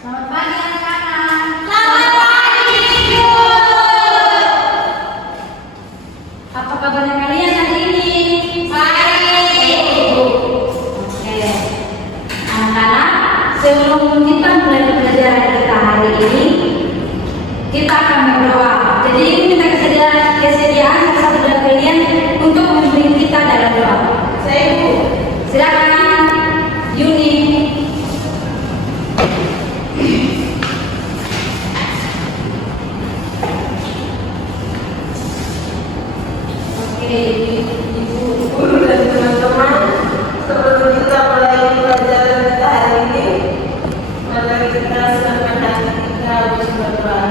Selamat pagi anak-anak. Selamat pagi, Ibu. Apa kabarnya kalian hari ini? Baik. Oke. Anak-anak, sebelum kita mulai pelajaran kita hari ini, kita akan berdoa. Jadi ini minta kesediaan satu dari kalian untuk memimpin kita dalam doa. Saya Ibu. Silakan, Yuni. Oke, Ibu dan teman-teman, sebelum kita mulai pelajaran kita hari ini, mari kita siapkan hati kita untuk berdoa.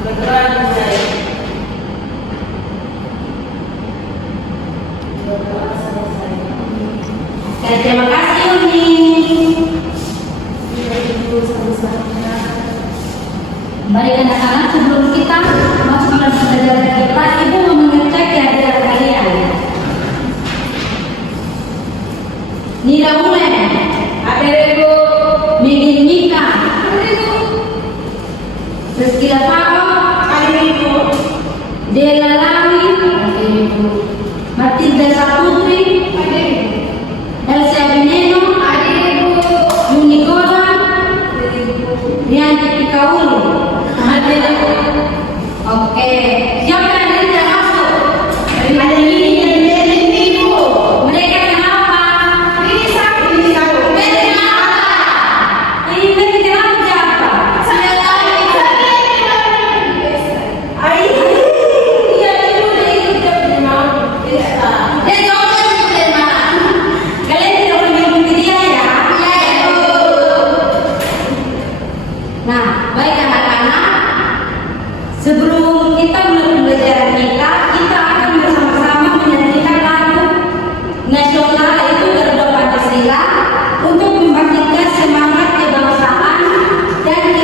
Berdoa mulai. Berdoa selesai. Oke, terima kasih Yuni. Iya, Ibu, sama-sama. Baik anak-anak, sebelum kita masuk dalam pelajaran kita, Ibu mau mengecek kehadiran kalian. Nida Ulen, ada Ibu. Mingin Mika, ada Ibu. Rizky Lafao, Ada Ibu. Dela Lawi, ada Ibu. Matilda Saputri, ada Ibu. Elsa Veneno, ada Ibu. Yuni Gola, ada Ibu. Rianti Pikauli, ada Ibu. Oke, siapa yang tidak masuk? Ada ini dan ini Ibu. Mereka kenapa? Bisa. Mereka kenapa? Ini kenapa siapa? Saya lagi. Iya, Ibu udah ikut jam 5. Dia jauh dari mana? Kalian tidak boleh mengikuti dia ya? Iya, Ibu. Nah, baik anak-anak. Sebelum kita mulai pembelajaran kita akan bersama-sama menyanyikan lagu nasional yaitu Garuda Pancasila untuk membangkitkan semangat kebangsaan dan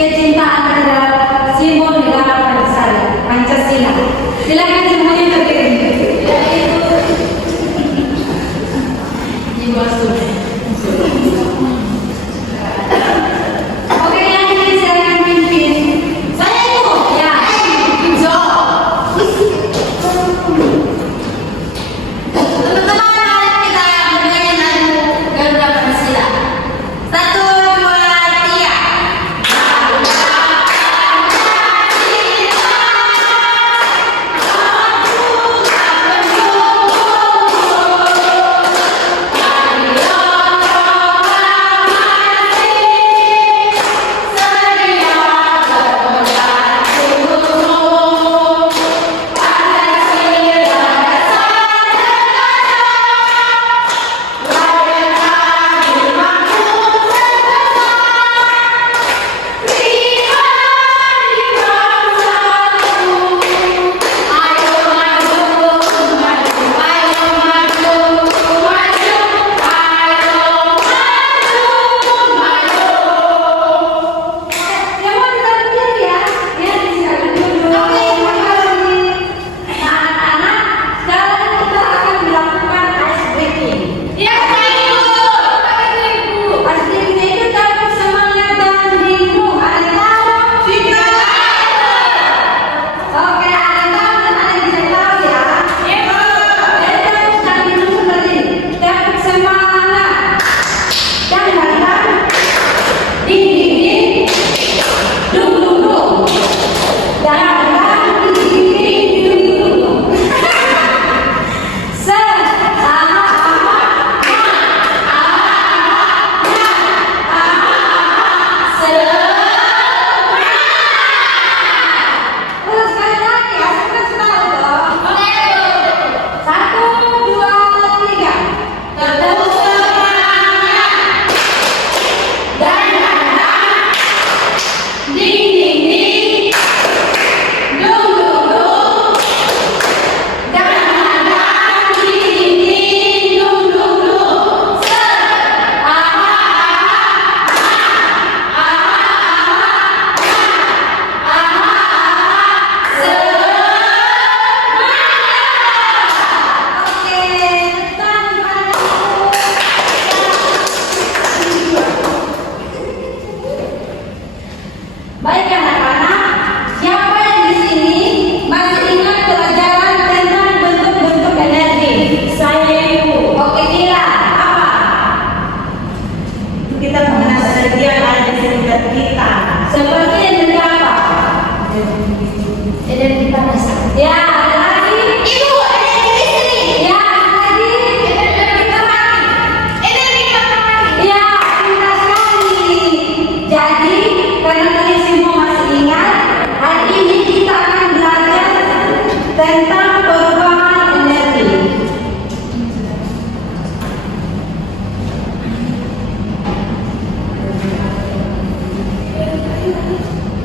kecintaan terhadap simbol negara Pancasila. Silakan semuanya berdiri. Oke, yang ini silakan pimpin. Saya Ibu. Ya. Ijo. Teman-teman, mari kita menyanyikan lagu Garuda Pancasila.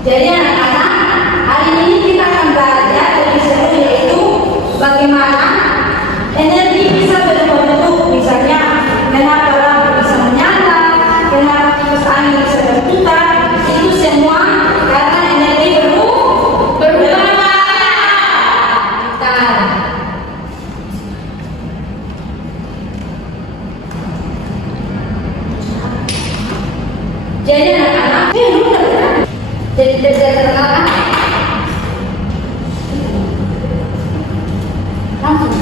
Jadi anak-anak, hari ini kita akan belajar lebih seru, yaitu bagaimana energi bisa berubah bentuk. Misalnya, kenapa lampu bisa menyala, kenapa kipas angin bisa berputar, itu semua karena energi berubah. Jadi anak-anak, jadi terkenal kan? Langsung.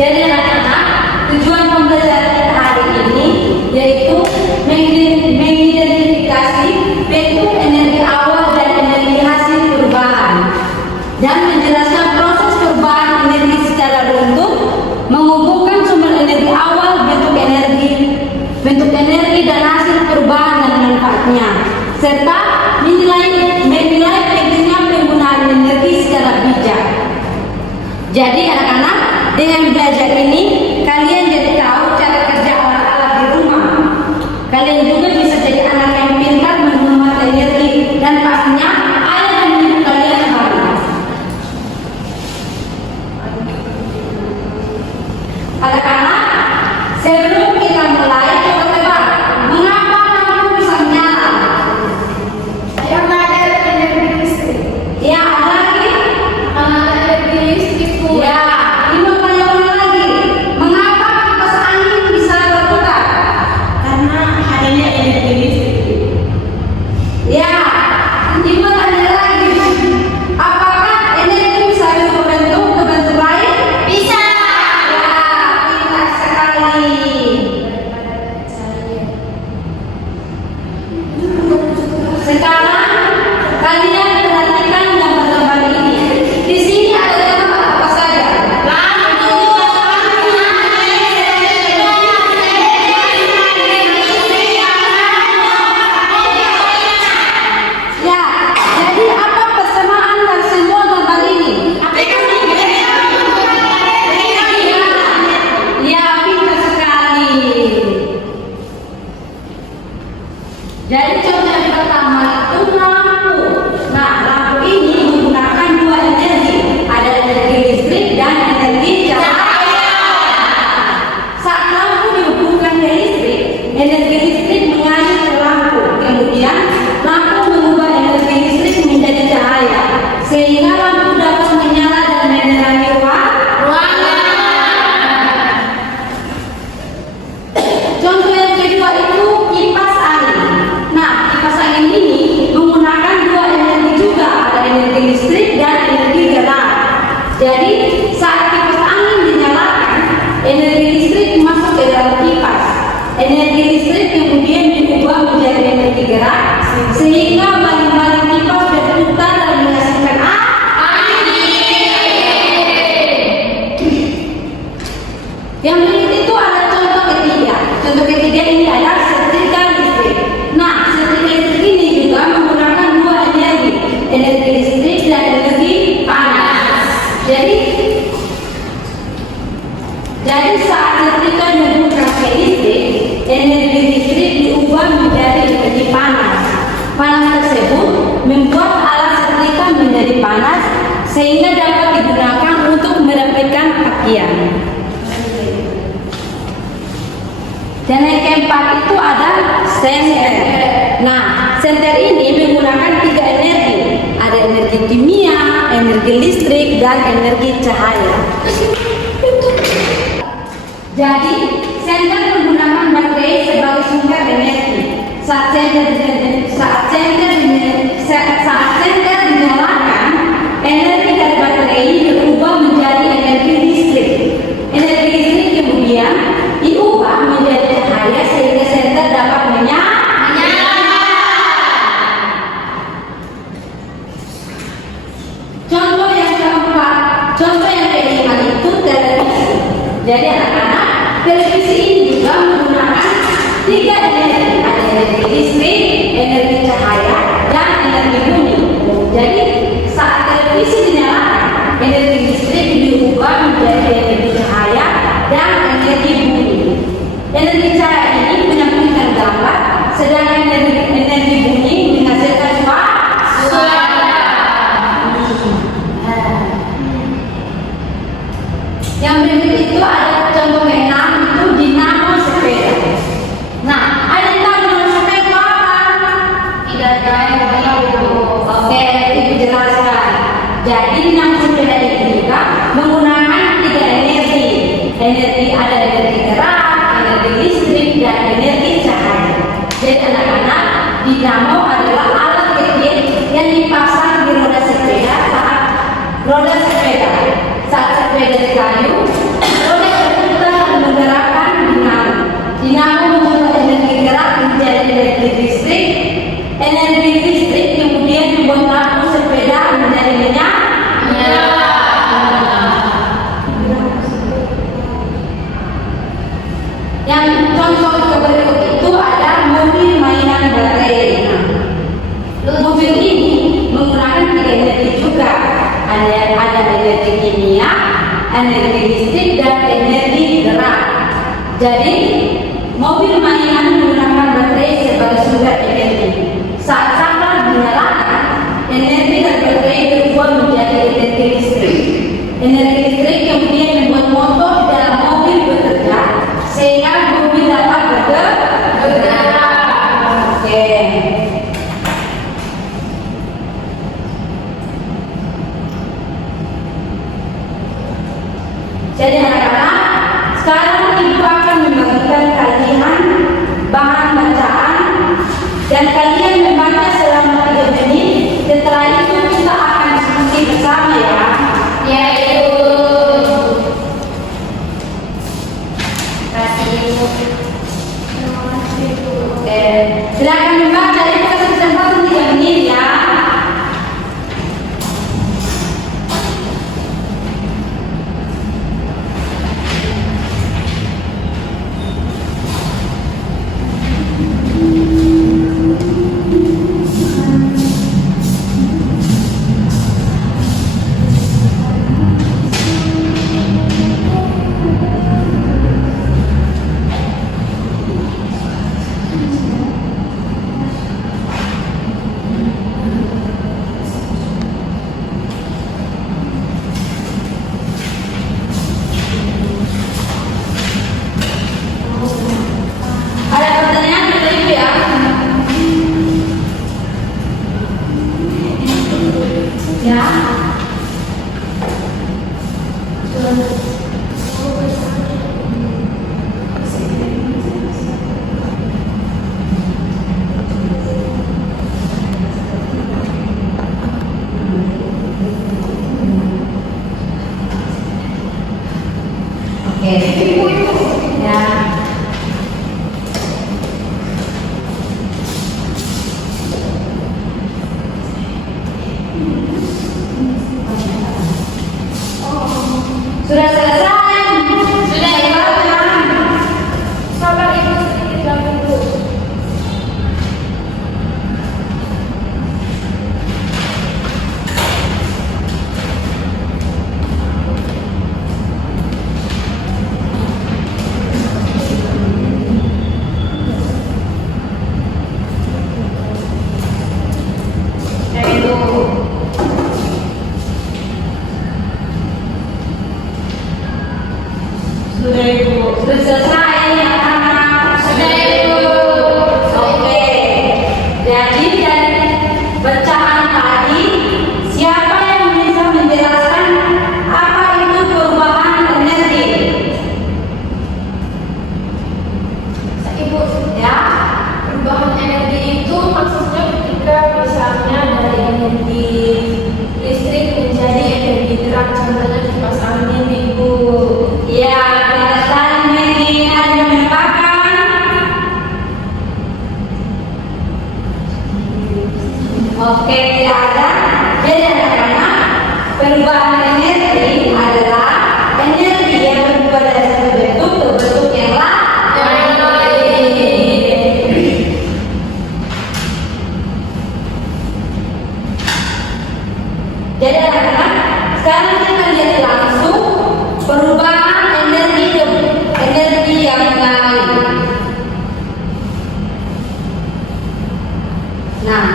Jadi anak-anak, tujuan pembelajaran kita hari ini yaitu mengidentifikasi bentuk energi awal dan energi hasil perubahan dan menjelaskan proses perubahan energi secara runtuh, menghubungkan sumber energi awal, bentuk energi dan hasil perubahan dan manfaatnya, serta menilai pentingnya penggunaan energi secara bijak. Jadi anak-anak, dengan belajar ini kalian jadi tahu cara kerja alat-alat di rumah. Kalian juga bisa jadi anak yang pintar menghemat energi dan pastinya ayah dan ibu kalian bangga. Anak-anak, sebelum kita mulai, coba tebak mengapa lampu bisa menyala? Karena ada energi listrik. Ya, ada lagi. Energi listrik pun. Ya, ini tanya ulang lagi. Mengapa kipas angin bisa berputar? Karena adanya energi listrik. Ya, ini tanya lagi. Apakah energi bisa berubah bentuk ke bentuk lain? Bisa. Ya, pintar sekali. Sekarang kalian perhatikan gambar-gambar ini. Di sini ada gambar apa saja? Ya, jadi apa persamaan dari semua gambar ini? Ya, pintar sekali. Jadi contoh yang pertama itu lampu. Nah, lampu ini menggunakan dua energi. Ada energi listrik dan energi cahaya. Saat lampu dihubungkan ke listrik, energi listrik mengalir ke lampu. Kemudian lampu mengubah energi listrik menjadi cahaya, sehingga lampu dapat menyala dan menerangi ruangan. Contoh yang kedua itu kipas angin. Nah, kipas angin ini menggunakan dua energi juga, ada energi listrik dan energi gerak. Jadi, saat kipas angin dinyalakan, energi listrik masuk ke dalam kipas. Energi listrik kemudian diubah menjadi energi gerak, sehingga baling-baling kipas berputar dan menghasilkan angin. Yang berikut itu ada contoh ketiga. Contoh ketiga ini adalah setrika listrik. Nah, setrika listrik ini juga menggunakan dua energi listrik dan energi panas. Jadi saat setrika dihubungkan ke listrik, energi listrik diubah menjadi energi panas. Panas tersebut membuat alat setrika menjadi panas sehingga dapat digunakan untuk merapatkan pakaian. Dan yang keempat itu ada senter. Nah, senter ini menggunakan tiga energi. Ada energi kimia, energi listrik, dan energi cahaya. Jadi, senter menggunakan baterai sebagai sumber energi. Saat senter dinyalakan, energi dari baterai berubah menjadi energi listrik. Energi listrik kemudian diubah menjadi cahaya sehingga senter dapat menyala. Contoh yang keempat, contoh yang kelima itu televisi. Jadi anak-anak, televisi ini juga menggunakan tiga energi, ada energi listrik, dinamo adalah alat kecil yang dipasang di roda sepeda saat sepeda dikayu. Roda berputar dan menggerakkan dinamo. Dinamo mengubah energi gerak menjadi energi listrik. Energi listrik kemudian membuat lampu sepeda menjadi menyala. Yang contoh berikut itu ada mobil mainan baterai. Mobil ini menggunakan tiga energi juga. Ada energi kimia, energi listrik, dan energi gerak. Jadi mobil mainan menggunakan baterai sebagai sumber energi. Saat saklar dinyalakan, energi dan baterai berubah menjadi energi listrik. Energi listrik kemudian membuat motor di dalam mobil bekerja sehingga mobil dapat bergerak. Oke. Jadi anak-anak, sekarang ibu akan membagikan kalian bahan bacaan dan kalian membaca selama 3 menit. Setelah itu kita akan diskusi bersama ya. Ya ibu. Kasih ibu. Oke, silakan membaca. Ibu kasih kesempatan 3 menit ya. Ada pertanyaan dari ibu ya? Ya. Oke. Ya. Sudah selesai? Sudah dibaca? Sabar ibu, sedikit lagi dulu. Ya itu. Sudah ibu. Sudah selesai anak-anak. Sudah ibu. Oke. Jadi dari bacaan tadi, siapa yang bisa menjelaskan apa itu perubahan energi? Ibu, Ya. perubahan energi itu maksudnya ketika misalnya dari energi listrik menjadi energi gerak, contohnya kipas angin ibu. Ya, berdasarkan ini ada menambahkan. Oke, tidak ada. Jadi anak-anak, perubahan energi adalah energi yang berubah dari satu bentuk ke bentuk yang lain. Jadi anak-anak, sekarang kita lihat langsung perubahan energi yang lain. Nah,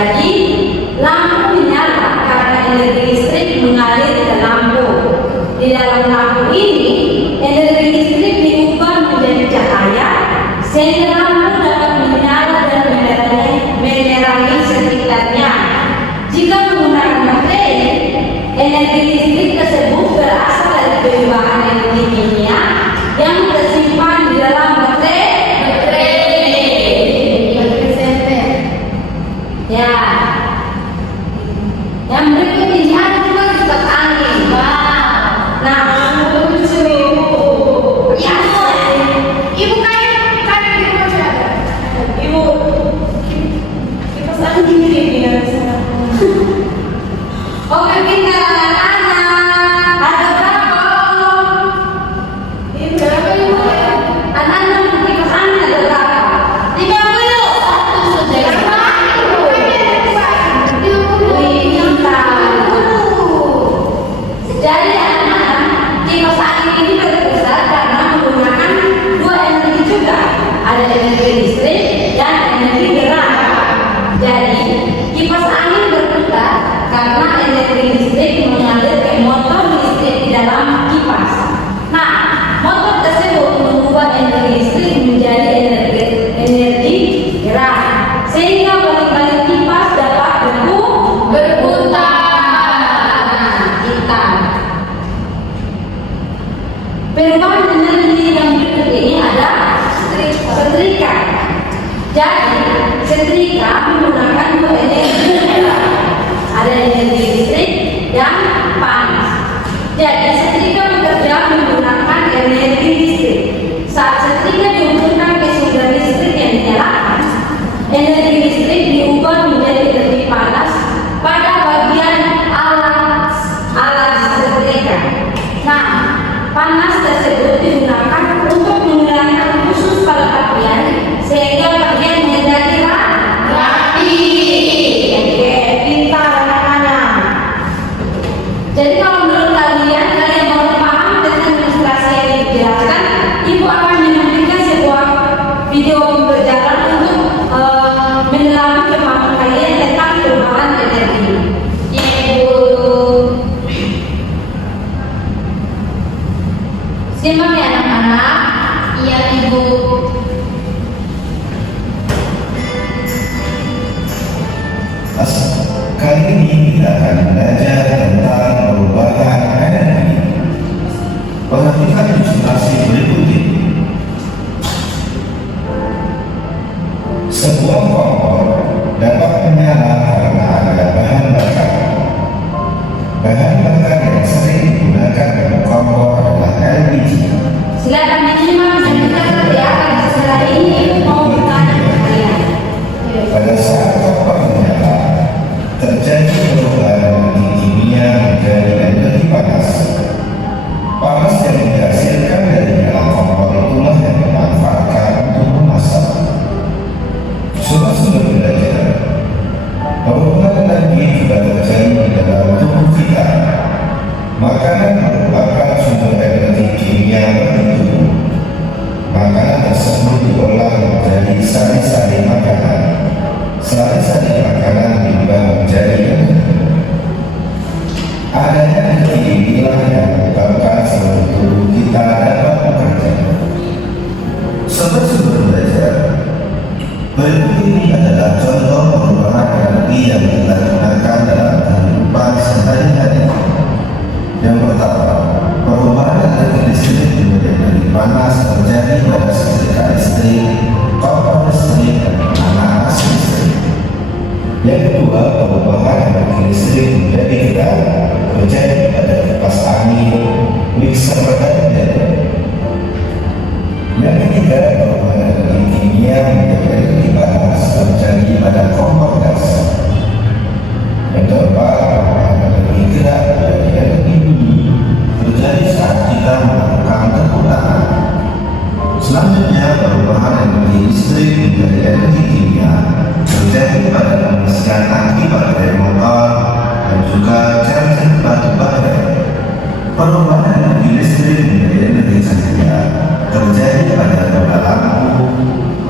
Jadi lampu menyala karena energi listrik mengalir ke lampu. Di dalam lampu ini energi listrik diubah menjadi cahaya sehingga lampu dapat menyala dan menerangi sekitarnya. Jika menggunakan baterai, energi listrik tersebut berasal dari perubahan energi kimia yang tersimpan di dalam baterai. Ya. Yang berikut ini ada juga kipas angin. Nah, Ibu kan di rumah siapa? Ibu kipas angin ini ya. oke kita anak-anak ada berapa? Ibu berapa ibu? Anak-anak kipas angin ada berapa? 50. Satu saja. Jadi anak-anak, kipas angin ini berbesar karena menggunakan dua energi juga. Ada energi listrik dan energi gerak. Jadi kipas angin berputar karena energi listrik mengalir ke motor listrik di dalam kipas. Nah, motor tersebut mengubah energi listrik menjadi energi gerak sehingga balik-balik kipas dapat berputar. Perubahan energi yang berikut ini ada setrika. Jadi setrika menggunakan dua energi. Ada energi listrik dan panas. Jadi setrika bekerja menggunakan energi listrik. Saat setrika dihubungkan ke sumber listrik yang dinyalakan, energi listrik diubah menjadi energi panas pada bagian alat setrika. Nah, panas tersebut digunakan untuk menghilangkan usus pada pakaian sehingga pakaian menjadi rapi. Oke, pintar anak-anak. Jadi kalau menurut kalian baru paham dengan ilustrasi yang dijelaskan, ibu akan menampilkan sebuah video berjalan untuk menyelami pemahaman kalian tentang perubahan energi. Ibu simak ya anak-anak. Iya ibu. Kali ini kita akan belajar tentang perubahan energi. Perhatikan ilustrasi berikut ini. Sebuah kompor dapat menyala karena ada bahan bakar. Bahan bakar yang sering digunakan dalam kompor adalah LPG. Silakan disimak dan kita akan setelah ini mau bertanya ke kalian. Pada saat kompor menyala, terjadi perubahan energi kimia menjadi energi panas. Panas yang dihasilkan dari dalam kompor itulah yang dimanfaatkan untuk memasak. Sobat-sobat belajar, perubahan energi juga terjadi di dalam tubuh kita. Makanan merupakan sumber energi kimia bagi tubuh. Makanan tersebut diolah menjadi sari-sari makanan. Sari-sari makanan diubah menjadi energi. Adanya energi inilah yang menyebabkan seluruh tubuh kita dapat bekerja. Sobat-sobat belajar, berikut ini adalah contoh perubahan energi yang kita gunakan dalam kehidupan sehari-hari. Yang pertama, perubahan energi listrik menjadi energi panas terjadi pada setrika listrik, kompor listrik, dan pemanas listrik. Yang kedua, perubahan energi listrik menjadi gerak terjadi pada kipas angin, mixer, dan blender. Yang ketiga, perubahan energi kimia menjadi energi panas terjadi pada kompor gas. Yang keempat, perubahan energi gerak menjadi energi bunyi terjadi saat kita melakukan perputaran. Selanjutnya, perubahan energi listrik menjadi energi kimia terjadi pada pengisian tangki baterai motor dan juga charging batu baterai. Perubahan energi listrik menjadi energi cahaya terjadi pada roda lampu,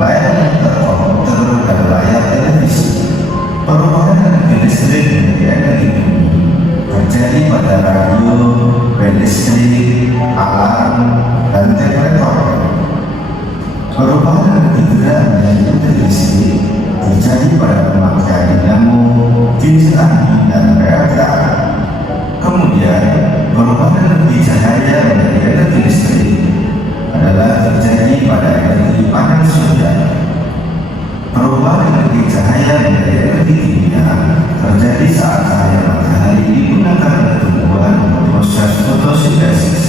layar komputer, dan layar televisi. Perubahan band listrik, alarm, dan tape recorder. Perubahan kegedean dan unit listrik terjadi pada pemakaian dinamo, kincir angin, dan reaktor. Kemudian, perubahan energi cahaya menjadi energi listrik adalah terjadi pada energi panas surya. Perubahan energi cahaya menjadi energi kimia terjadi saat cahaya matahari digunakan untuk tumbuhan untuk proses fotosintesis.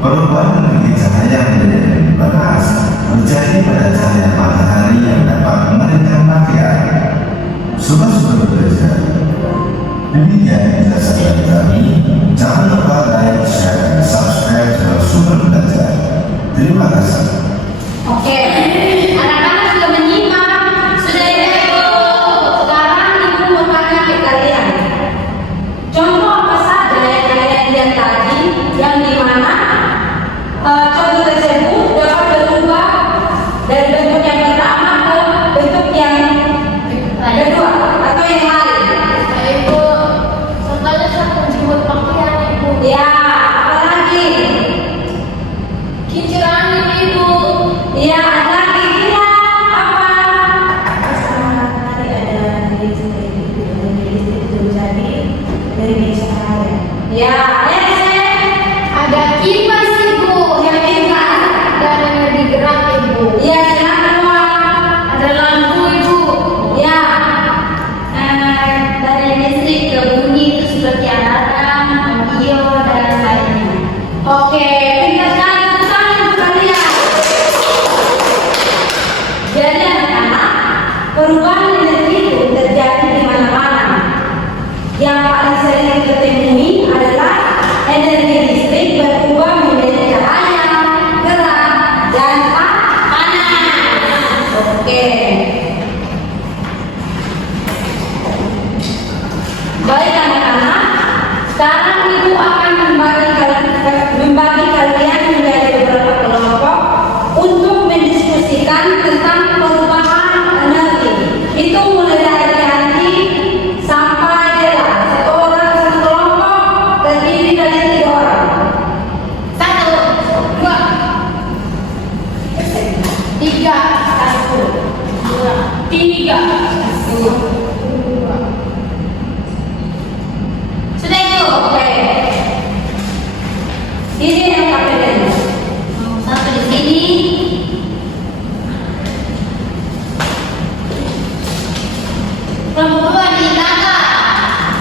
Perubahan energi cahaya menjadi energi panas terjadi pada cahaya matahari yang dapat mengeringkan pakaian. Sobat-sobat belajar, demikian penjelasan kami. Jangan lupa like, share, dan subscribe channel Sumber Belajar. Terima kasih. Oke, anak-anak sudah menyimak, sudah itu. Sekarang ibu mau tanya ke kalian. Contoh apa saja yang kalian lihat tadi, yang dimana contoh tersebut dapat berubah dari bentuk yang pertama ke bentuk yang kedua atau yang lain. Ibu, sekali saya menjemur pakaian ibu. Ya, apa lagi? Kincir angin ibu. Ya, ada lagi dia apa? Tadi ada listrik itu jadi dari cahaya. Ya, Ada kipas ibu. yang pintar. Dan energi gerak ibu. Ya, silakan Wak. Ada lampu ibu. Ya, dari listrik ke bunyi itu seperti alarm, audio dan lainnya. Oke, pintar sekali untuk kalian. Jadi anak-anak, perubahan energi itu terjadi di mana-mana. Yang paling sering kita temui adalah energi listrik berubah menjadi cahaya, gerak, dan panas. Oke. Baik anak-anak, sekarang ibu akan membagi kalian menjadi beberapa kelompok untuk mendiskusikan tentang perubahan energi. Itu mulai dari hati sampai dela. Satu orang satu kelompok terdiri dari 3 orang. 1, 2, 3, 1, 2, 3. Sudah itu, oke. Ini yang pakai tadi. Satu di sini. Kelompok 2 di belakang.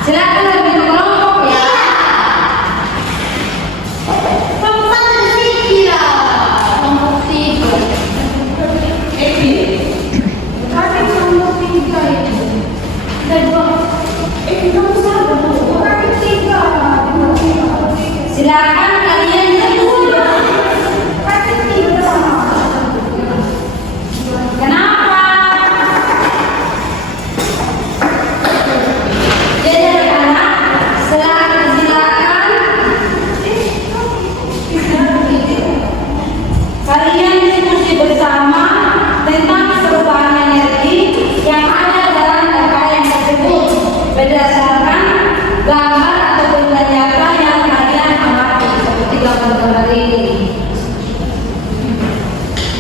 Silakan lebih kelompok ya. Kelompok 1 di sini ya. Kelompok 3. Kami kelompok 3 itu. Dan 2. Kamu salah bu. Kami 3. Silakan kalian sebut. Kami 3. Kenapa? Jadi anak-anak, silakan kalian diskusi bersama tentang perubahan energi yang ada dalam rangkaian tersebut berdasarkan gambar atau benda nyata yang kalian amati seperti gambar ini.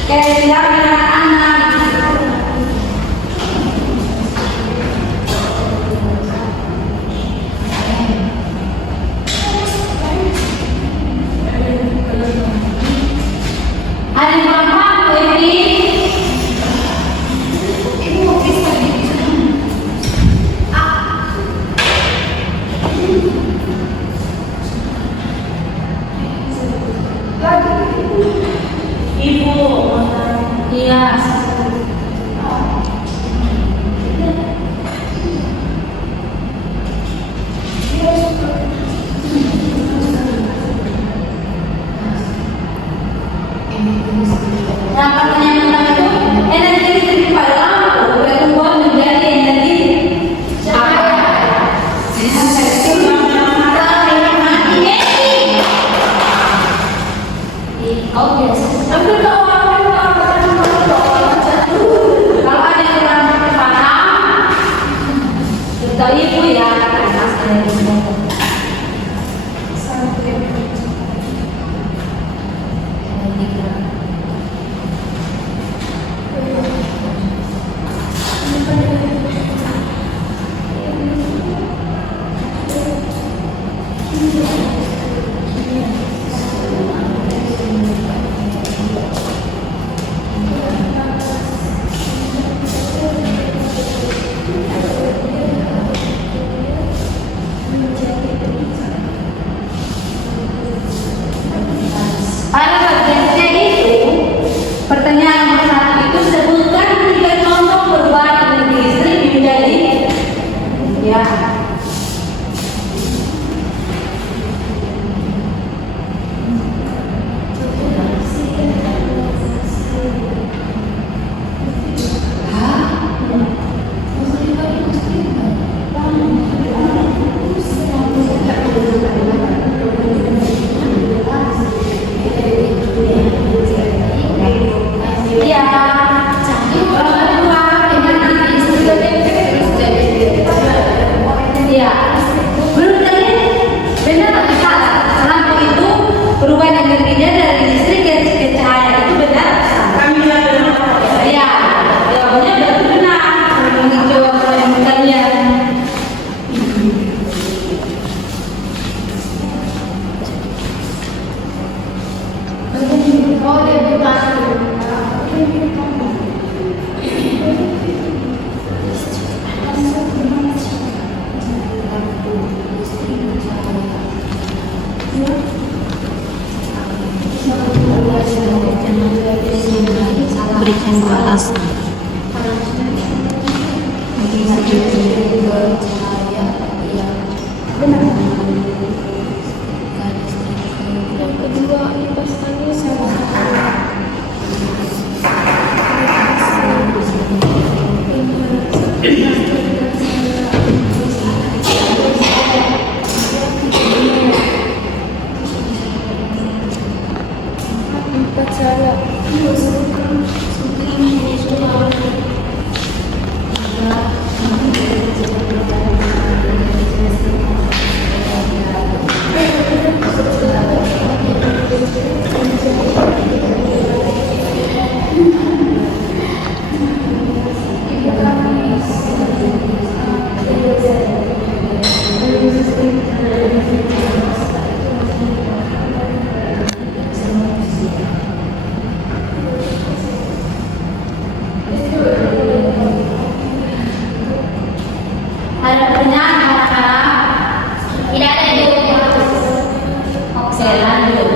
Oke, silakan anak-anak. Ada yang paham, Bu Evi? Ibu bisa Ibu. Iya. Nah, pertanyaan pertama itu energi listrik pada lampu berubah menjadi energi cahaya. Oke. Berikan 2 alasan. Yang kedua, pasannya sama. Empat cara. Ada pertanyaan anak-anak? Tidak ada dulu. Oke, lanjut.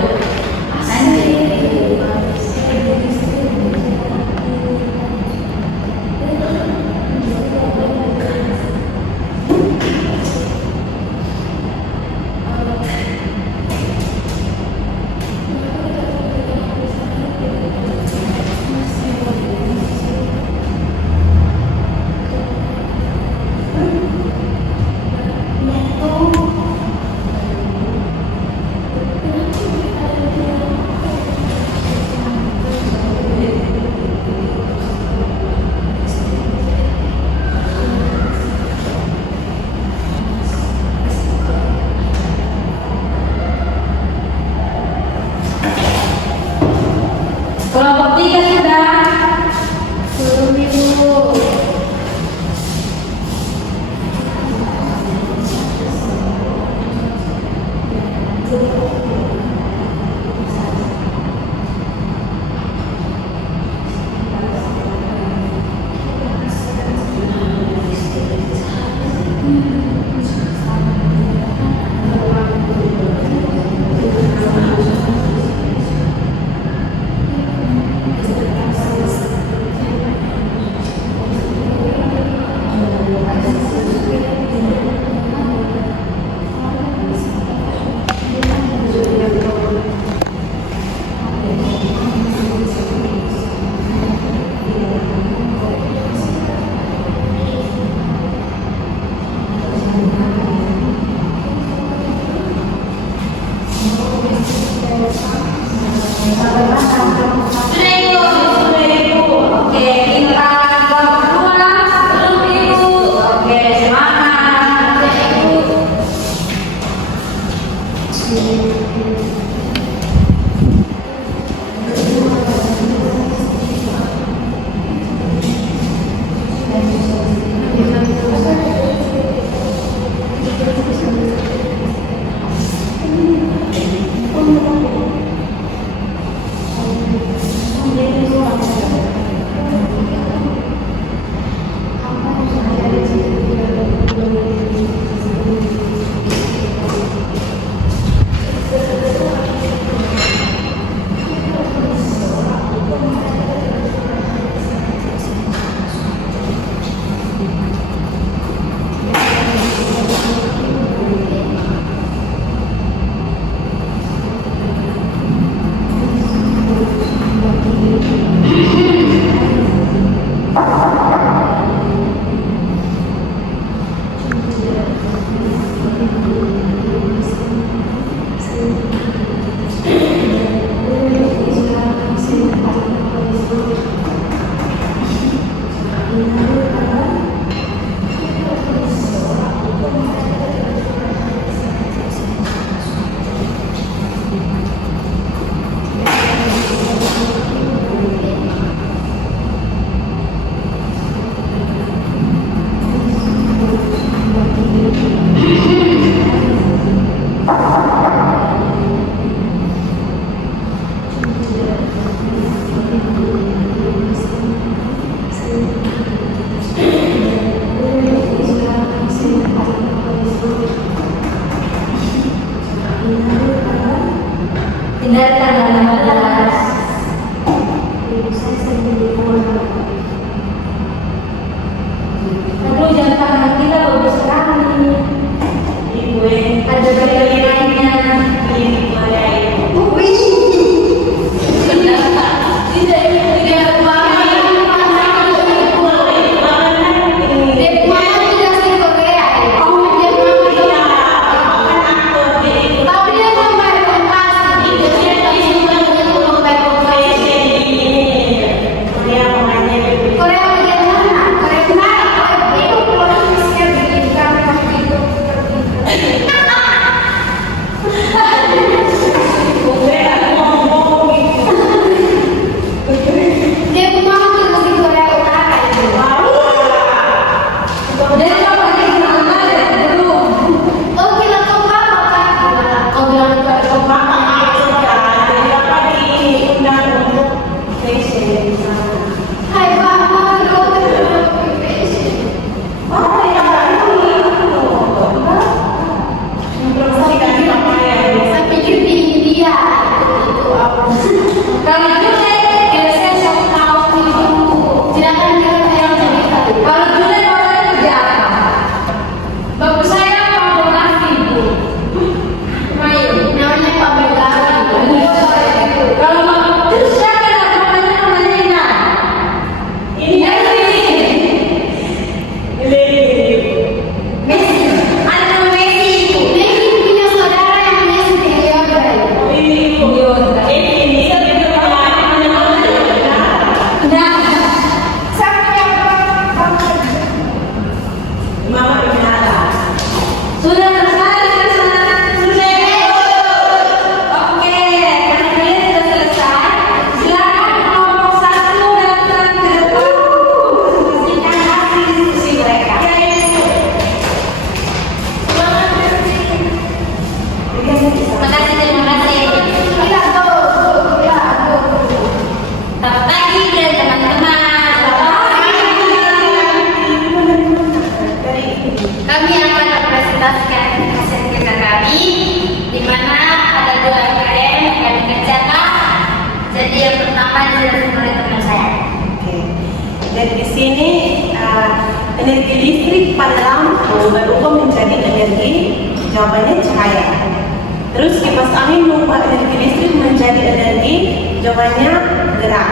Kelompok 3 sudah. Belum Ibu. Tinggal tanggal 16. Aduh, jam tangan kita bagus sekali. Ada bagian lainnya. Dan di sini energi listrik pada lampu berubah menjadi energi, jawabannya cahaya. Terus kipas angin mengubah energi listrik menjadi energi, jawabannya gerak.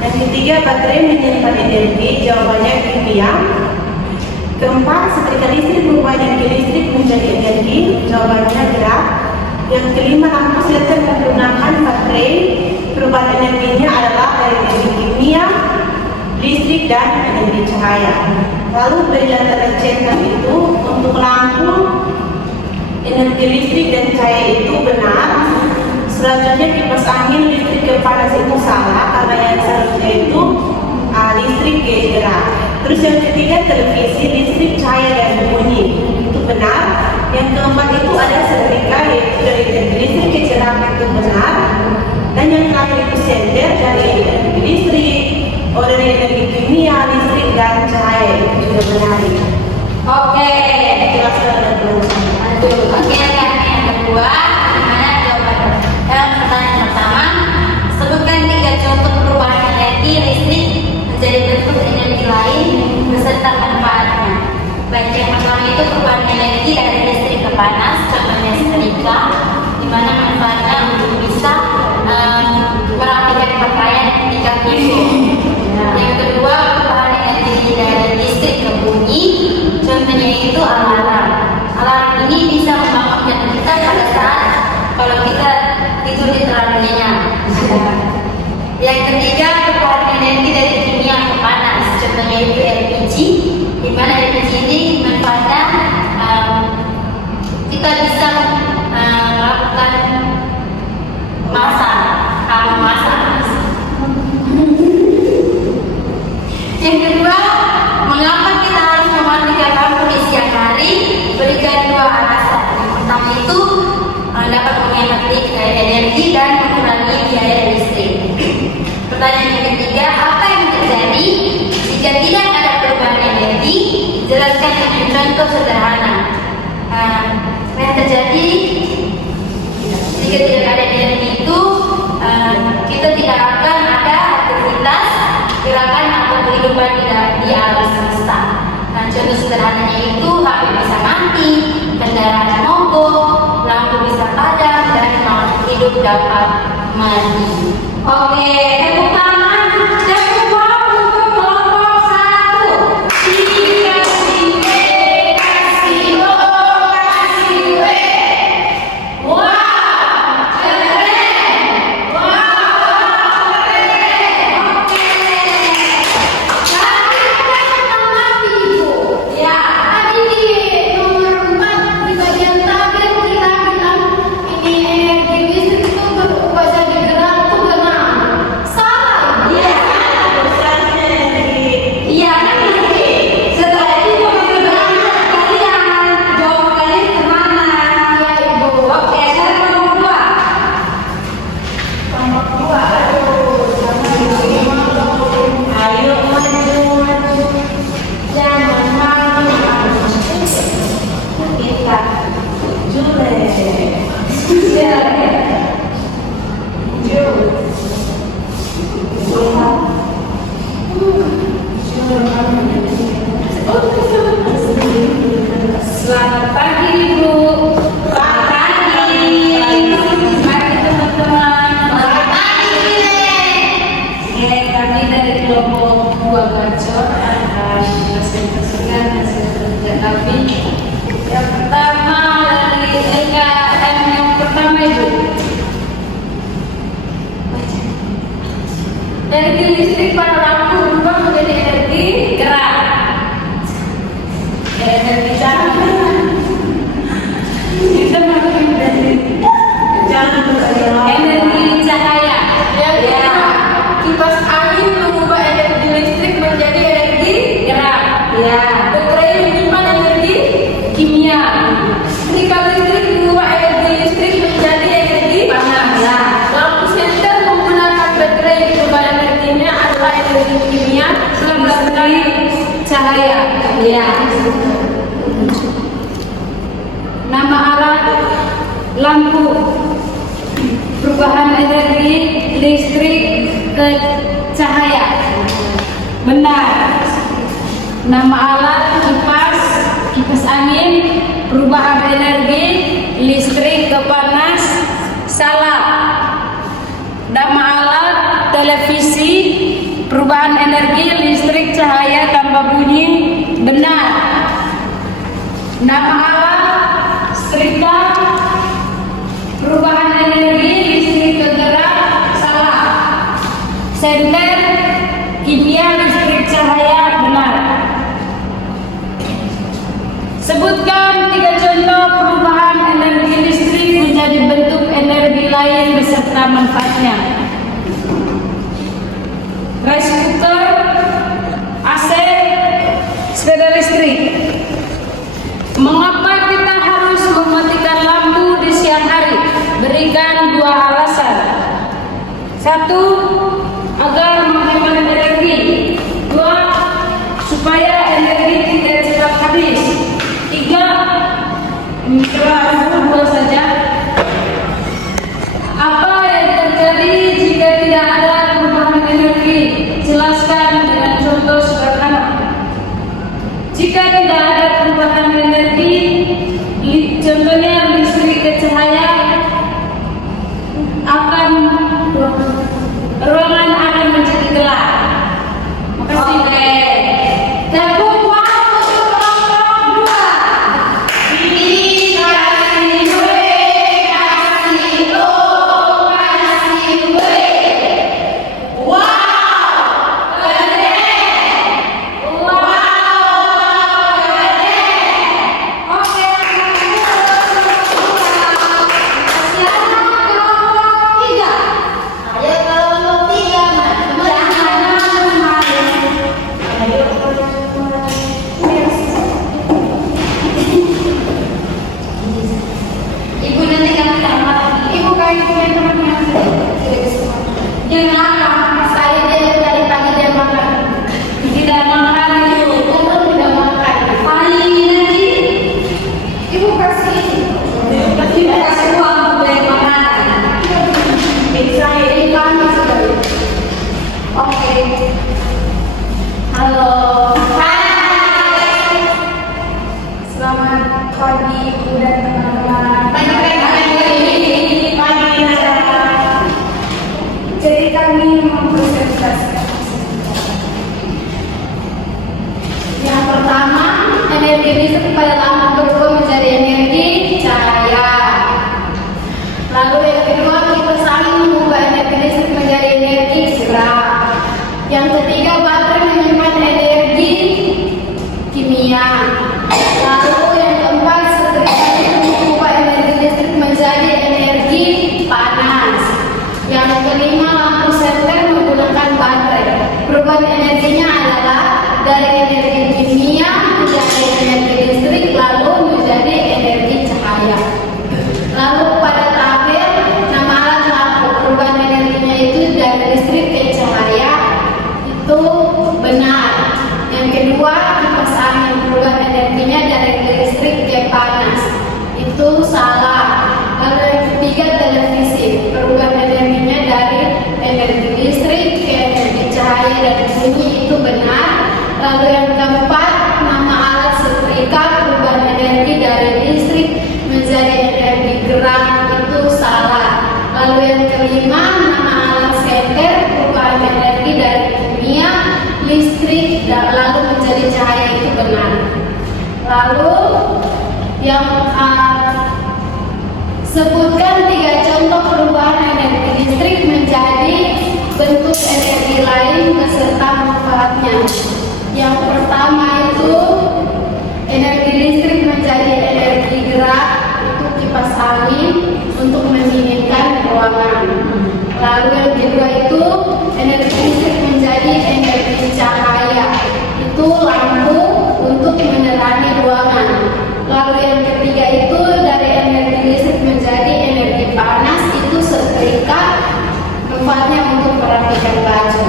Dan ketiga, baterai menyimpan energi, jawabannya kimia. Keempat, setrika listrik mengubah energi listrik menjadi energi, jawabannya gerak. Yang kelima, lampu senter menggunakan baterai, perubahan energinya adalah dari energi kimia, listrik, dan energi cahaya. Lalu berdasarkan centang itu untuk lampu, energi listrik dan cahaya itu benar. Selanjutnya kipas angin, listrik ke panas itu salah karena yang selanjutnya itu listrik ke gerak. Terus yang ketiga, televisi, listrik, cahaya, dan bunyi itu benar. Yang keempat itu ada setrika, yaitu dari energi listrik ke gerak itu benar. Dan yang terakhir itu sender dari energi listrik, dari energi kimia, listrik, dan cahaya itu juga benar. Oke. Jelaskan Oke, yang kedua, gimana jawaban? Pertanyaan pertama, sebutkan 3 contoh perubahan energi listrik menjadi bentuk energi lain beserta manfaatnya. Baik, yang pertama itu perubahan energi dari listrik ke panas, contohnya setrika, di mana manfaatnya untuk bisa merapikan pakaian ketika tidur. Yang kedua, perubahan energi dari listrik ke bunyi, contohnya itu alarm. Alarm ini bisa membangunkan kita pada saat kalau kita tidur terlalu nyenyak. Yang ketiga, perubahan energi dari kimia ke panas, contohnya itu LPG, di mana LPG ini manfaatnya kita bisa melakukan masak. Yang kedua, mengapa kita harus mematikan lampu di siang hari? Berikan 2 alasan. Yang pertama itu dapat menghemat energi dan mengurangi biaya listrik. Pertanyaan yang ketiga, apa yang terjadi jika tidak ada perubahan energi? Jelaskan dengan contoh sederhana. Yang terjadi Jika tidak ada energi itu, kita tidak akan ada aktivitas, gerakan atau kehidupan di alam semesta. Nah, contoh sederhananya itu HP bisa mati, kendaraan mogok, lampu bisa padam, dan makhluk hidup dapat mati. Oke, tepuk tangan dan kedua untuk kelompok 1. Dikasih B, kasih O, kasih W. Wah, keren. Wah, keren. Oke. Sekarang kita mengamati Ibu. Ya. Tadi di nomor 4 di bagian tabel kita bilang ini energi listrik itu berubah jadi gerak itu benar. Salah. Iya. Iya, nanti setelah itu kalian jawab kalian kemana? Ya Ibu. Oke, sekarang nomor 2. Nomor 2. Ayo maju. Jangan malu. Kita jule. Selamat pagi Ibu. Selamat pagi. Mari teman-teman. Selamat pagi. Oke, kami dari kelompok 2 Gacor akan presentasikan hasil kerja kami. Yang pertama dari EKM yang pertama Ibu. Energi listrik pada lampu berubah menjadi energi Gerak. Energi cahaya. Kita masuk dari Jangan bergerak. energi cahaya. yang Ya. kedua. Kipas angin mengubah energi listrik menjadi energi Gerak. Ya. baterai menyimpan energi Kimia. setrika listrik mengubah energi listrik menjadi energi Panas. Ya. lampu senter menggunakan baterai berubah energinya adalah energi kimia Baterai cahaya. Ya. Nama alat lampu perubahan energi listrik ke cahaya. Benar. Nama alat kipas angin perubahan energi listrik ke panas. Salah. Nama alat televisi perubahan energi listrik cahaya tanpa bunyi. Benar. Nama alat setrika perubahan energi listrik ke gerak. Salah. Senter kimia listrik cahaya. Benar. Sebutkan 3 contoh perubahan energi listrik menjadi bentuk energi lain beserta manfaatnya. Rice cooker, AC, sepeda listrik. Mengapa kita harus mematikan lampu di siang hari? Berikan 2 alasan. 1, agar menghemat energi. 2, supaya energi tidak cepat habis. 3, dua saja. Apa yang terjadi jika tidak ada perubahan energi? Jelaskan dengan contoh sederhana. Jika tidak ada perubahan energi, contohnya listrik ke cahaya, akan ruang kelima, lampu senter menggunakan baterai. Perubahan energinya adalah dari energi kimia menjadi energi listrik lalu menjadi energi cahaya. Lalu pada tabel nama alat lampu, perubahan energinya itu dari listrik ke cahaya, itu benar. Yang kedua, kipas angin, perubahan energinya dari listrik ke panas, itu salah. Lalu yang ketiga, televisi, perubahan energinya dari energi listrik ke energi cahaya dan bunyi, itu benar. Lalu yang keempat, nama alat setrika, perubahan energi dari listrik menjadi energi gerak, itu salah. Lalu yang kelima, nama alat senter, perubahan energi dari kimia, listrik, dan lalu menjadi cahaya, itu benar. Lalu yang sebutkan 3 contoh perubahan energi listrik menjadi bentuk energi lain beserta manfaatnya. Yang pertama itu energi listrik menjadi energi gerak, itu kipas angin untuk mendinginkan ruangan. Lalu yang kedua itu energi listrik menjadi energi cahaya, itu lampu untuk menerangi ruangan. Lalu yang ketiga itu dari energi listrik menjadi energi panas, itu setrika, manfaatnya untuk merapikan baju.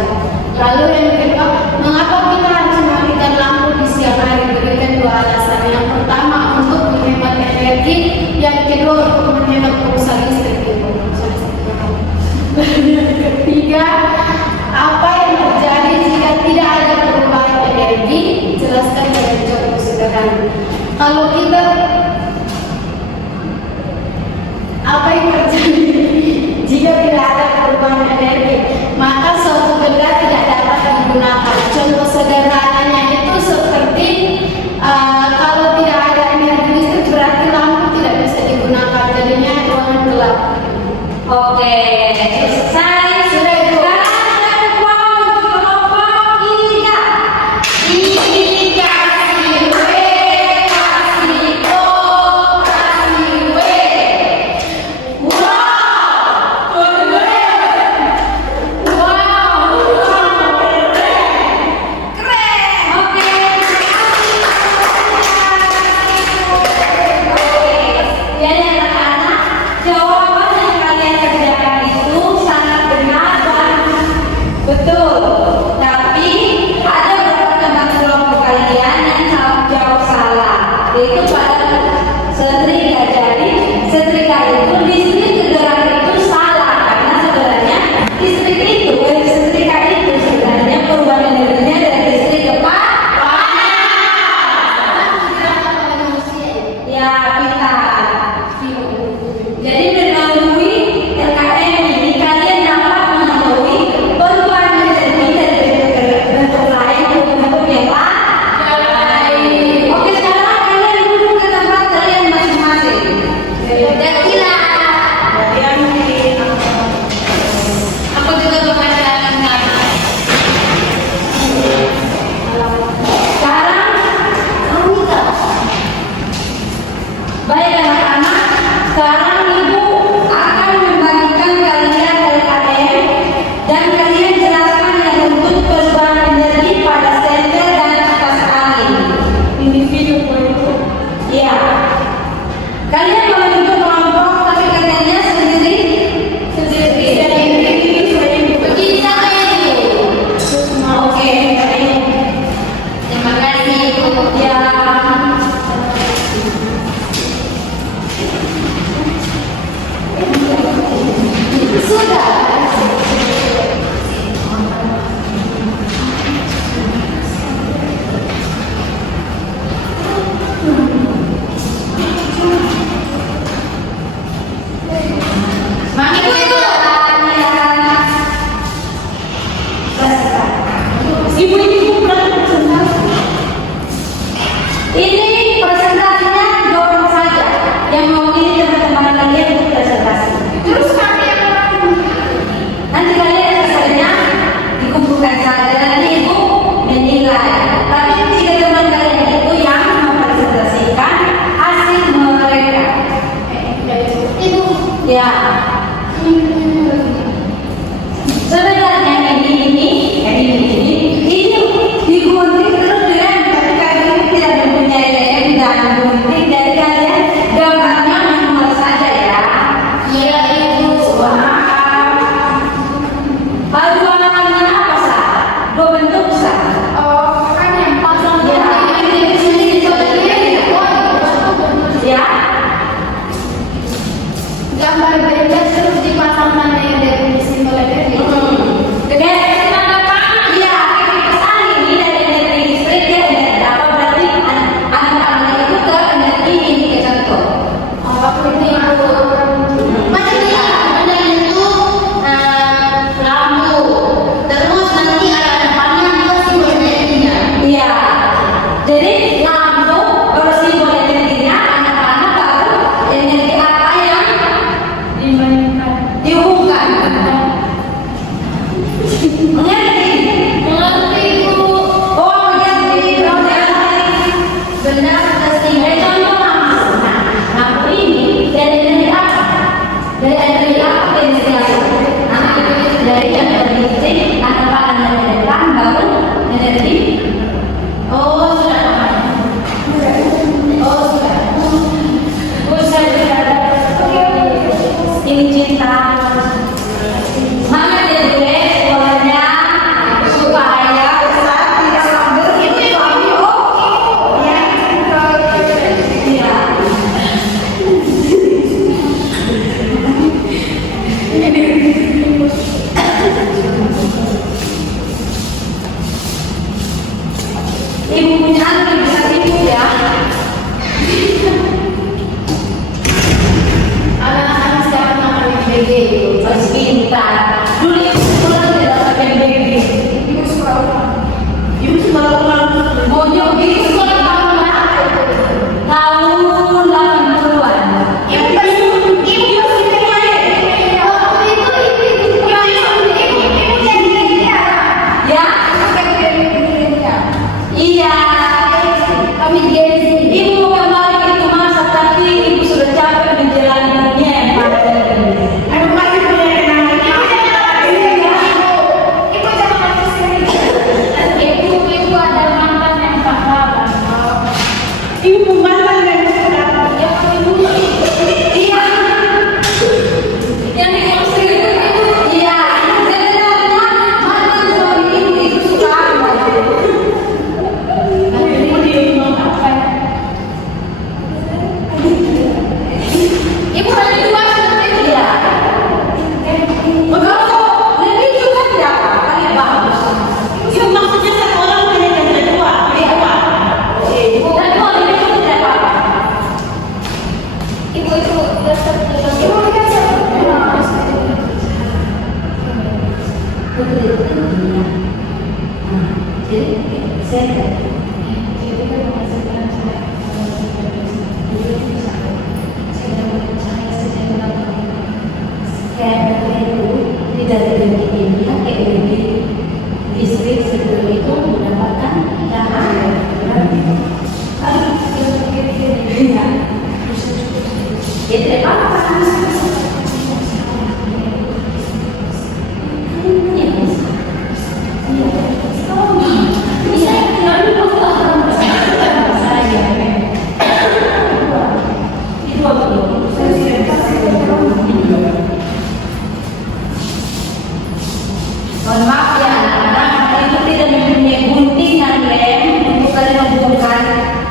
Lalu yang kedua, mengapa kita harus mematikan lampu di siang hari? Berikan 2 alasan. Yang pertama untuk menghemat energi, yang kedua untuk menghemat pulsa listrik. Yang ketiga, apa yang terjadi jika tidak ada perubahan energi? Jelaskan dengan contoh sederhana. Kalau kita, apa yang terjadi jika tidak ada perubahan energi? Maka suatu benda tidak dapat digunakan. Contoh sederhananya itu seperti kalau tidak ada energi listrik berarti lampu tidak bisa digunakan, jadinya ruangan gelap. Oke, selesai. Sudah itu. kita. Semangat ya Dek, sekolahnya supaya besar tidak sambil itu suami ya. Iya. Ibu punya anak bisa ibu ya. Anak-anak sekarang makan BG itu. Harus pintar. Dulu ibu sekolah tidak pakai baby. Ibu suka ulang. Ibu sekolah ulang. Maunya begitu sekolah tahun berapa? Tahun 80-an. Ibu pasti ibu waktu itu ibu jadi dia. Ya? Iya. Kami Genzi. Ibu mau kembali ke masa tapi ibu sudah capek menjalani dunia yang pada ini. Aku masih punya kenangan. Ibu jangan masuk sini. Ibu ada mantan yang tak kalah. Ibu pembantu yang sekolah. Ya ibu. Iya. Yang dikonstruksi itu ibu. Iya. Sebenarnya mantan suami ibu itu suka apa? Ibu di rumah apa? Ibu ada dua seperti Iya. Begitu. Lebih juga tidak apa-apa ya bagus. Ibu maksudnya satu orang punya yang kedua. Kedua. Dan kalau lebih juga tidak apa-apa. ibu itu ibu kan Jadi saya kayak itu tidak lebih ini kayak lebih istri sebelum itu mendapatkan dahan. Ya tidak apa-apa. Mohon maaf ya anak-anak, itu tidak mempunyai gunting dan lem untuk kalian menghubungkan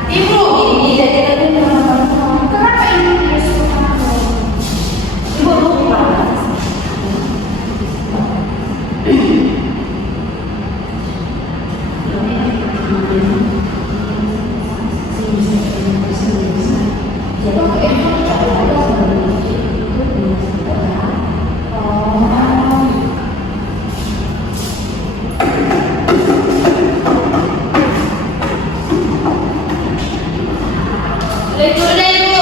ibu ini jadi kenapa ibu dia suka? ibu lupa. Lektur deh ibu.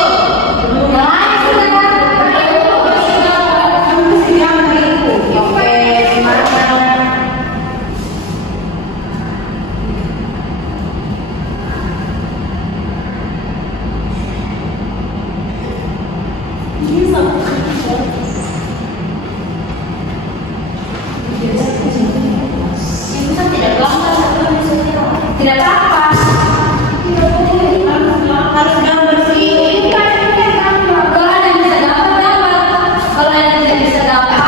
Ibu kan tidak bangga tidak apa-apa. Harus gambar sih. Kalau ada yang bisa gambar. Kalau ada yang tidak bisa gambar,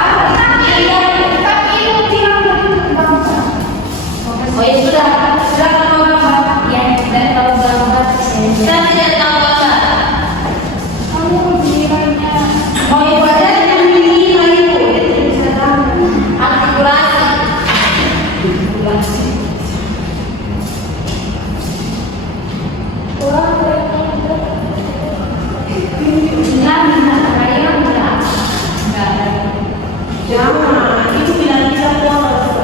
oh ya sudah kalau gambar ya dan kalau gambar saya tidak tahu gambar. Mau ibu ada yang menilai ibu bisa gambar artikulasi. Jangan. Ibu bilang kita puasa.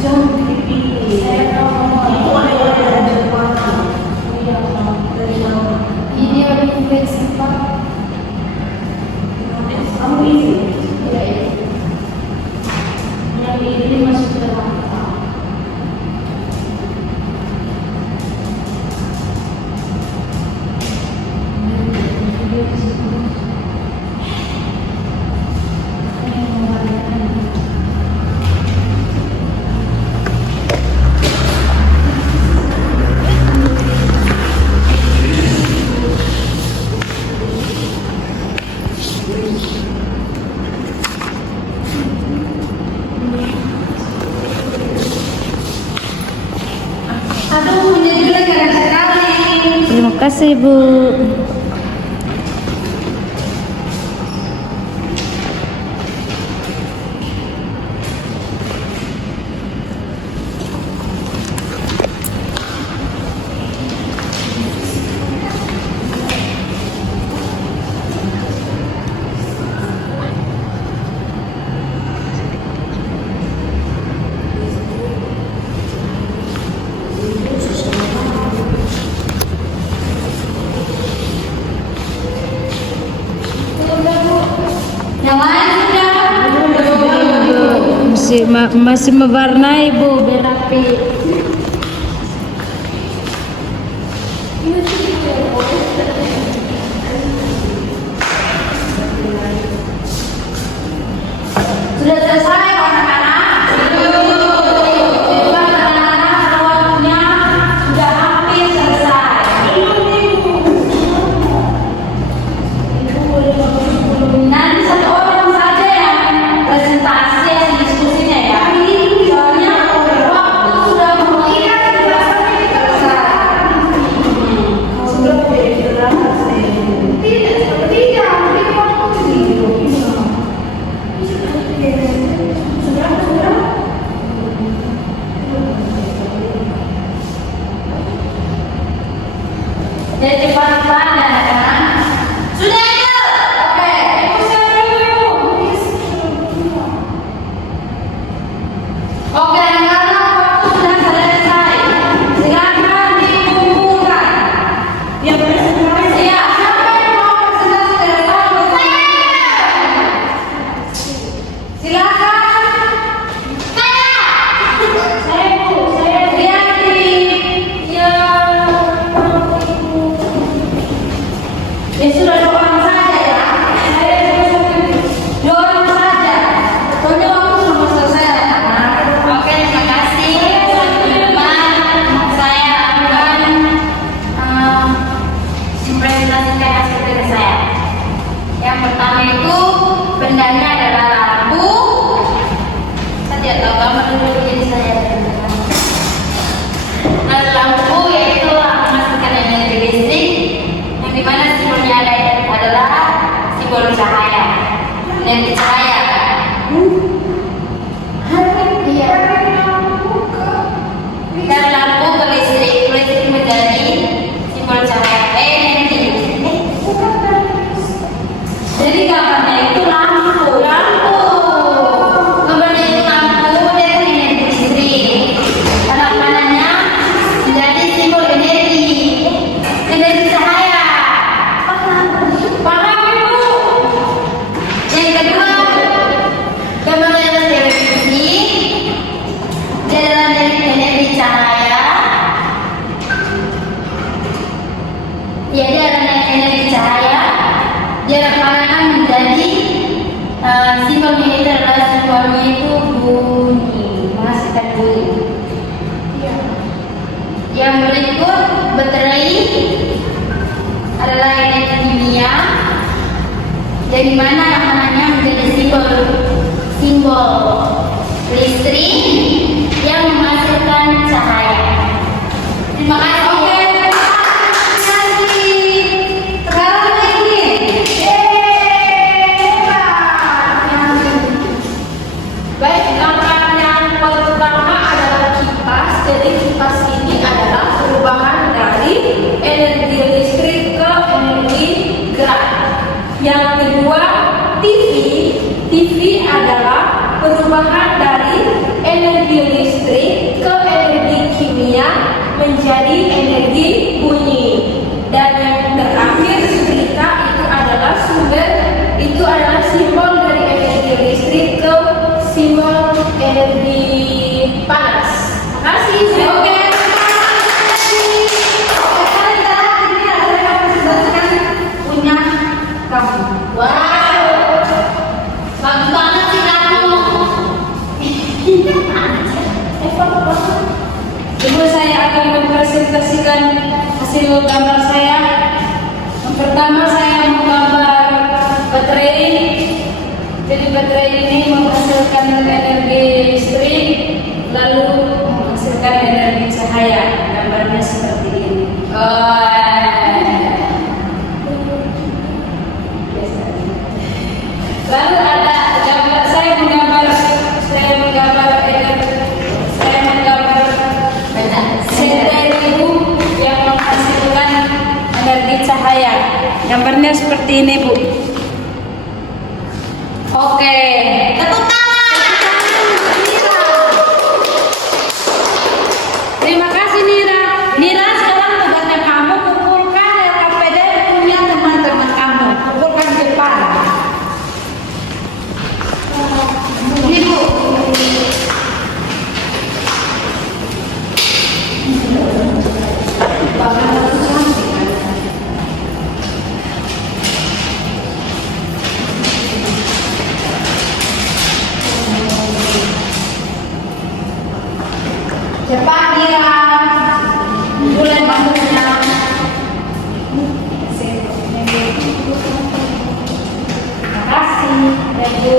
Jangan dipilih. Ibu ada puasa. Dari mana? Ini ada infeksi pak. Kamu ini. Yang ini masuk ke dalam. kasih Bu. Yang lain sudah. Masih mewarnai Bu, biar rapi. Sudah selesai anak-anak? Anak-anak waktunya sudah hampir selesai. Nanti satu orang saja yang presentasi hasil diskusinya ya. Soalnya waktu sudah mulai selesai. Jadi cepat-cepat ya anak-anak. Sudah itu. Oke, ibu saya dulu. Oke, karena waktu sudah selesai, silakan dikumpulkan. Yang presentasi. Ya, siapa yang mau presentasi selesai? Silakan. Saya Bu, saya lihat di ya sudah dua orang saja ya. Saya dua orang saja. Soalnya waktu sudah selesai anak-anak. Oke, terima kasih teman-teman. Saya akan mempresentasikan hasil kerja saya. Yang pertama itu bendanya adalah lampu. Saya tidak tahu gambar dulu jadi saya. Nah, lampu yaitu menghasilkan energi listrik, yang dimana simbolnya adalah simbol cahaya, energi cahaya. Dan lampu ke listrik menjadi simbol cahaya energi. Jadi gambarnya itu lampu. Gambarnya itu lampu dan energi listrik. Anak panahnya menjadi simbol energi cahaya. Paham Ibu? Yang kedua, gambarnya adalah televisi. Dia adalah energi cahaya. Ya, dia adalah energi cahaya. Dia panahkan menjadi simbolnya itu adalah simbolnya itu bunyi, menghasilkan bunyi. Yang berikut baterai adalah energi kimia, dari mana namanya menjadi simbol listrik yang menghasilkan cahaya. Terima kasih. Oke, sekarang lagi. Baik, langkah yang pertama adalah kipas. Jadi kipas ini adalah perubahan dari energi listrik ke energi gerak. Yang kedua, TV adalah perubahan dari energi listrik ke energi kimia menjadi energi bunyi. Dan yang terakhir, setrika itu adalah simbol dari energi listrik ke simbol energi panas. Terima kasih. Oke. Punya kamu. Wow, bagus banget sih kamu. Ibu, saya akan mempresentasikan hasil gambar saya. Yang pertama saya menggambar baterai. Jadi baterai ini menghasilkan energi listrik, lalu menghasilkan energi cahaya. Gambarnya seperti ini. seperti ini, Bu. Oke, tepuk tangan. Terima kasih Nira. Nira, sekarang tugasnya kamu kumpulkan LKPD punya teman-teman kamu. Kumpulkan di depan. Ini Bu. Cepat Nira. Mulai bantunya. Terima kasih, Ibu.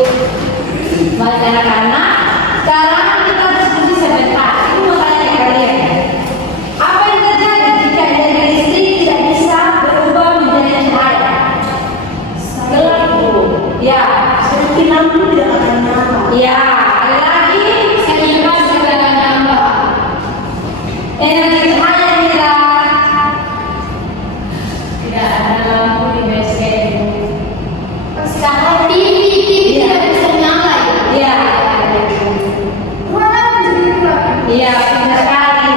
Baik anak-anak, sekarang kita diskusi sebentar. Itu mau tanya kalian. Apa yang terjadi jika energi listrik tidak bisa berubah menjadi cahaya? Gelap, Bu. Ya, Seperti lampu tidak akan nyala. ya. Ada lagi. Sehingga segala nambah. Energi cahaya Nira. Tidak ada lampu di WC. Sekarang TV tidak bisa nyala ya. Ya. Ruangan menjadi gelap. Iya, benar sekali.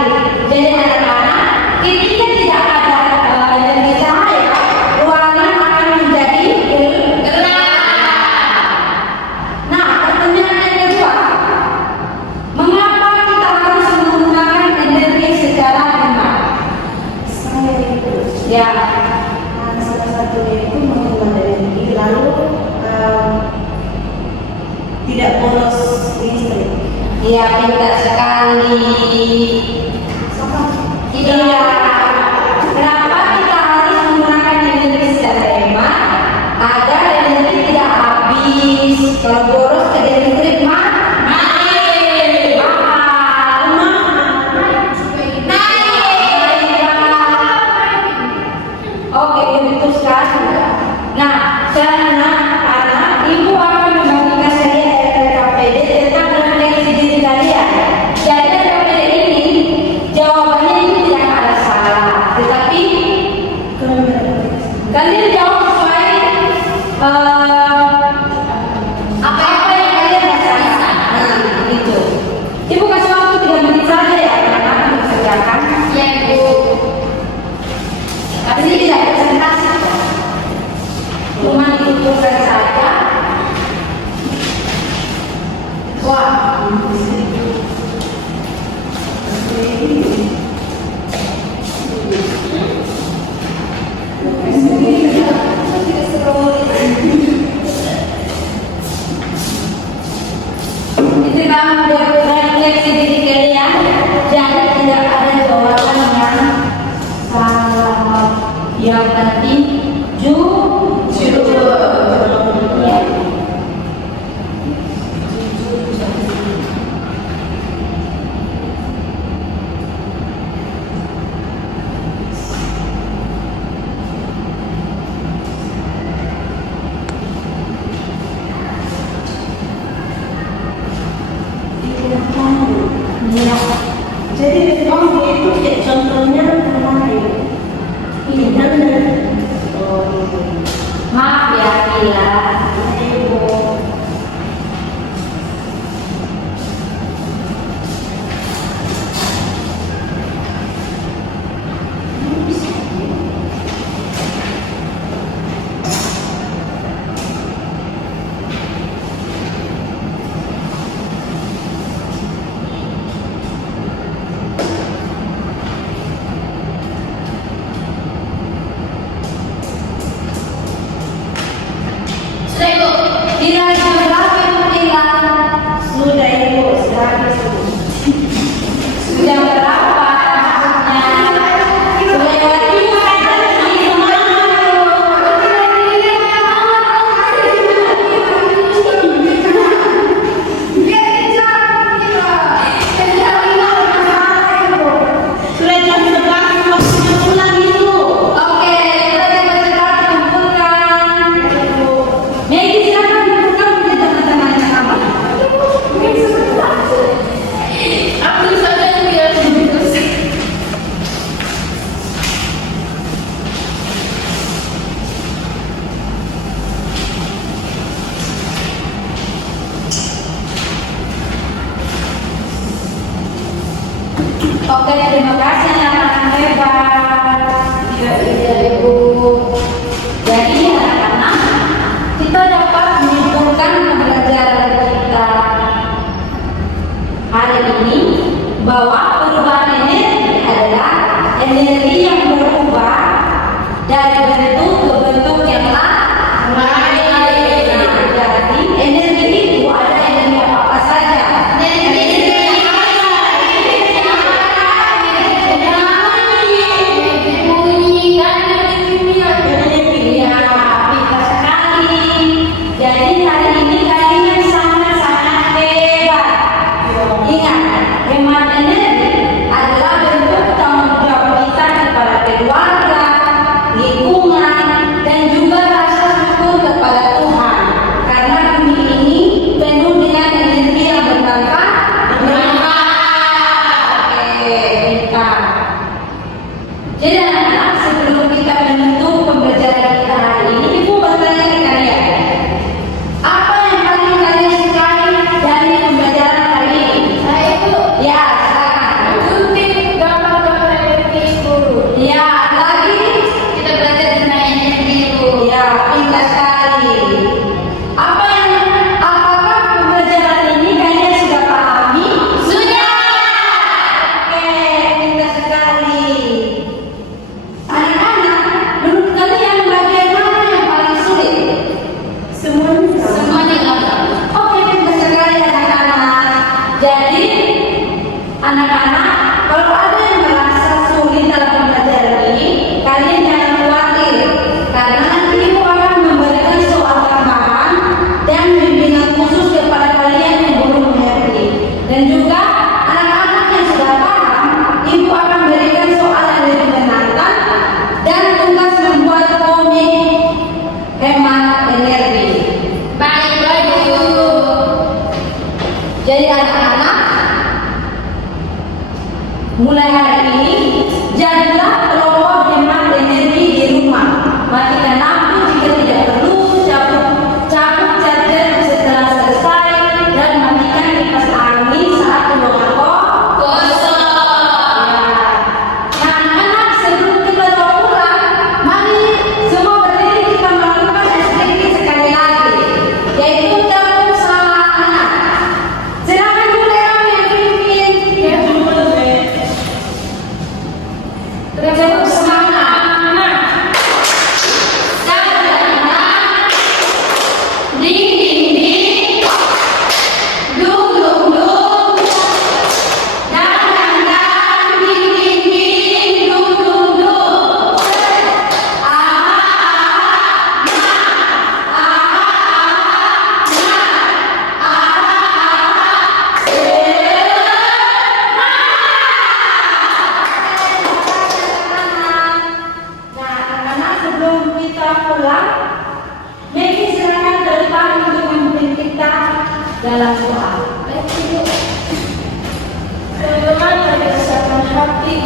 Jadi anak-anak, ketika tidak ada energi cahaya, ruangan akan menjadi gelap. Nah, pertanyaan yang kedua, mengapa kita harus menggunakan energi secara hemat? Saya itu. Ya, Salah satunya itu menghemat energi, lalu tidak boros listrik. iya pintar sekali. Iya. Kenapa kita harus menggunakan energi secara hemat? Agar energi tidak habis. Kalau boros ke listrik mati. Mahal. Oke, begitu sekali. Nah, sekarang anak-anak, Ibu akan membagikan saya LKPD tentang refleksi diri kalian. Jadi LKPD ini jawabannya itu tidak ada salah, tetapi kalian jawab sesuai apa yang kalian rasakan. Nah, itu. Ibu kasih waktu 3 menit saja ya, anak-anak mengerjakan. Ya, Bu. Tapi ini tidak presentasi, cuma dikumpulkan saja. Wah, itu kamu buat refleksi diri kalian, jadi tidak ada jawaban yang salah. Yang penting jujur. Ya. Ya. Jadi refleksi itu ya, contohnya kemarin. Ini benar. Maaf ya, Bila. Oke, terima kasih anak-anak hebat. Iya, Ibu. Jadi anak-anak, kita dapat menyimpulkan pembelajaran kita hari ini bahwa perubahan energi adalah energi yang berubah dari bentuk ke bentuk yang lain. Nah, jadi energi itu ada energi apa saja? Jadi hari ini kalian sangat-sangat hebat. Ingat, hemat energi adalah bentuk tanggung jawab kita kepada keluarga, lingkungan, dan juga rasa syukur kepada Tuhan. Karena bumi ini penuh dengan energi yang bermanfaat. Oke, pintar. Jadi anak-anak, sebelum kita menutup pembelajaran kita hari ini, Ibu bertanya ke kalian, apa yang paling kalian sukai dari pembelajaran hari ini? Saya itu Ya, silakan. suntik gambar-gambar energi dulu. Ya, lagi. Kita belajar tentang energi dulu. Ya, pintar sekali. Apakah pembelajaran ini kalian sudah pahami? Sudah. Oke, pintar sekali. Anak-anak, menurut kalian bagian mana yang paling sulit? Semuanya sama. Semuanya gampang. Oke, pintar sekali anak-anak. Jadi, anak-anak, kalau ada yang merasa sulit dalam pembelajaran ini, kalian jangan khawatir, karena nanti Ibu akan memberikan soal tambahan dan bimbingan khusus kepada kalian yang belum mengerti. Dan juga anak-anak yang sudah paham, Ibu akan berikan soal yang lebih menantang dan tugas membuat komik hemat energi. Baik, Bu. Jadi anak-anak, mulai hari ini jadilah kelompok hemat energi di rumah. Matikan lampu jika tidak perlu, cabut charger setelah selesai, dan matikan kipas angin saat ruangan kosong. Nah, anak-anak, sebelum kita pulang, mari semua berdiri kita melakukan sedikit sekali lagi, yaitu ucapan selamat anak. Silakan dulu yang pimpin. Ucapan semangat. Ding ding ding, dung dung dung, dang dang dang, ding ding ding, dung dung dung. Nah, anak-anak, sebelum kita pulang, Megi silakan ke depan untuk memimpin kita dalam doa. Teman-teman, pada kesehatan hati